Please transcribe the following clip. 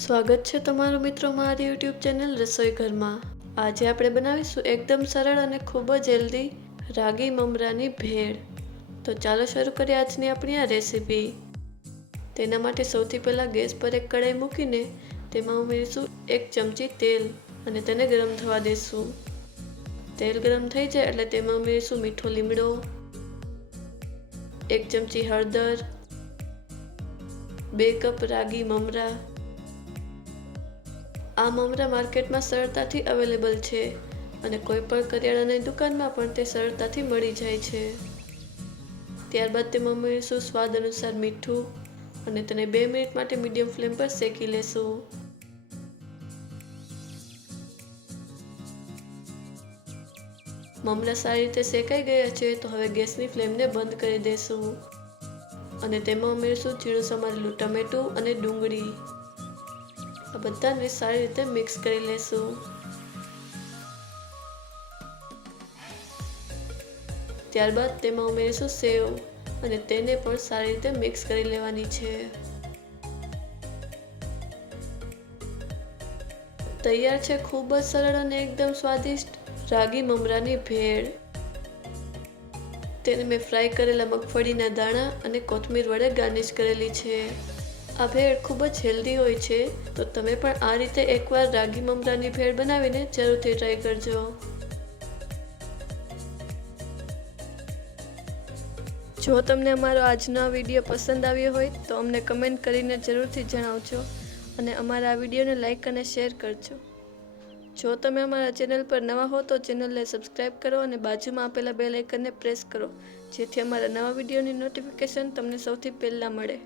સ્વાગત છે તમારું મિત્રો મારી યુટ્યુબ ચેનલ રસોઈ ઘરમાં. આજે આપણે બનાવીશું એકદમ સરળ અને ખૂબ જ હેલ્ધી રાગી મમરાની ભેળ. તો ચાલો શરૂ કરીએ આજની આપણી આ રેસીપી. તેના માટે સૌથી પહેલાં ગેસ પર એક કઢાઈ મૂકીને તેમાં ઉમેરીશું એક ચમચી તેલ અને તેને ગરમ થવા દેશું. તેલ ગરમ થઈ જાય એટલે તેમાં ઉમેરીશું મીઠો લીમડો, એક ચમચી હળદર, બે કપ રાગી મમરા આ મમરા માર્કેટમાં સરળતાથી અવેલેબલ છે અને કોઈ પણ કરિયાણાની દુકાનમાં પણ તે સરળતાથી મળી જાય છે. ત્યારબાદ તેમાં ઉમેરીશું સ્વાદ અનુસાર મીઠું અને તેને બે મિનિટ માટે મીડિયમ ફ્લેમ પર શેકી લેશું. મમરા સારી રીતે શેકાઈ ગયા છે તો હવે ગેસની ફ્લેમને બંધ કરી દેશું. અને તેમાં ઉમેરીશું ઝીણું સમારેલું ટમેટું અને ડુંગળી. આ બધાને સારી રીતે મિક્સ કરી લેશું. ત્યારબાદ તેમાં ઉમેરીશું સેવ અને તેને પણ સારી રીતે મિક્સ કરી લેવાની છે. તૈયાર છે ખૂબ જ સરળ અને એકદમ સ્વાદિષ્ટ રાગી મમરાની ભેળ. તેને મેં ફ્રાય કરેલા મગફળીના દાણા અને કોથમીર વડે ગાર્નિશ કરેલી છે. આ ભેળ ખૂબ જ હેલ્ધી હોય છે, તો તમે પણ આ રીતે એકવાર રાગી મમરાની ભેળ બનાવીને જરૂરથી ટ્રાય કરજો. જો તમને અમારો આજનો વીડિયો પસંદ આવ્યો હોય, તો અમને કમેન્ટ કરીને જરૂરથી જણાવજો અને અમારા આ વિડીયોને લાઇક અને શેર કરજો. જો તમે અમારા ચેનલ પર નવા હો, તો ચેનલને સબસ્ક્રાઇબ કરો અને બાજુમાં આપેલા બેલ આઇકનને પ્રેસ કરો, જેથી અમારા નવા વિડીયોની નોટિફિકેશન તમને સૌથી પહેલાં મળે.